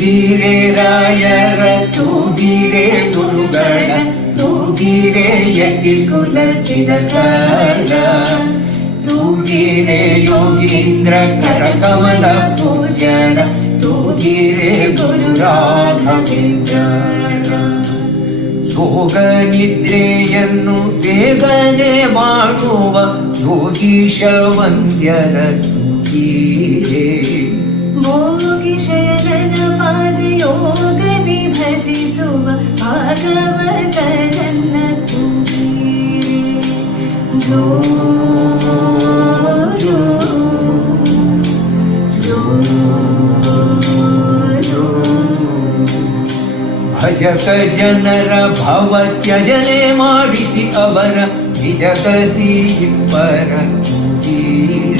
ತೂಗಿರೆ ರಾಯರ ತೂಗಿರೆ ಗುರುಗಳ ತೂಗಿರೆ ಯತಿ ಕುಲ ಚಿರಕಾಲ ತೂಗಿರೆ ಯೋಗೀಂದ್ರ ಕರಕಮಲ ಪೂಜರ ತೂಗಿರೆ ಗುರು ರಾಘವೇಂದ್ರ ಯೋಗ ನಿದ್ರೆಯನ್ನು ಬೇಗನೆ ಮಾಡುವ ಯೋಗೀಶ ವಂದ್ಯರ ತೂಗಿರೆ ಭೋಗಿಶಯನ ಪಾದ ಯೋಗನಿ ಭಜಿಸುವ ಭಾಗವತರನ್ನ ತೂಗಿರೆ ಜೋ ಜೋ ಜೋ ಜೋ ಭಜಕ ಜನರ ಭವ ತ್ಯಜನೆ ಮಾಡಿಸಿ ಅವರ ನಿಜಗತಿ ಇಬ್ಬರ ತೂಗಿರೆ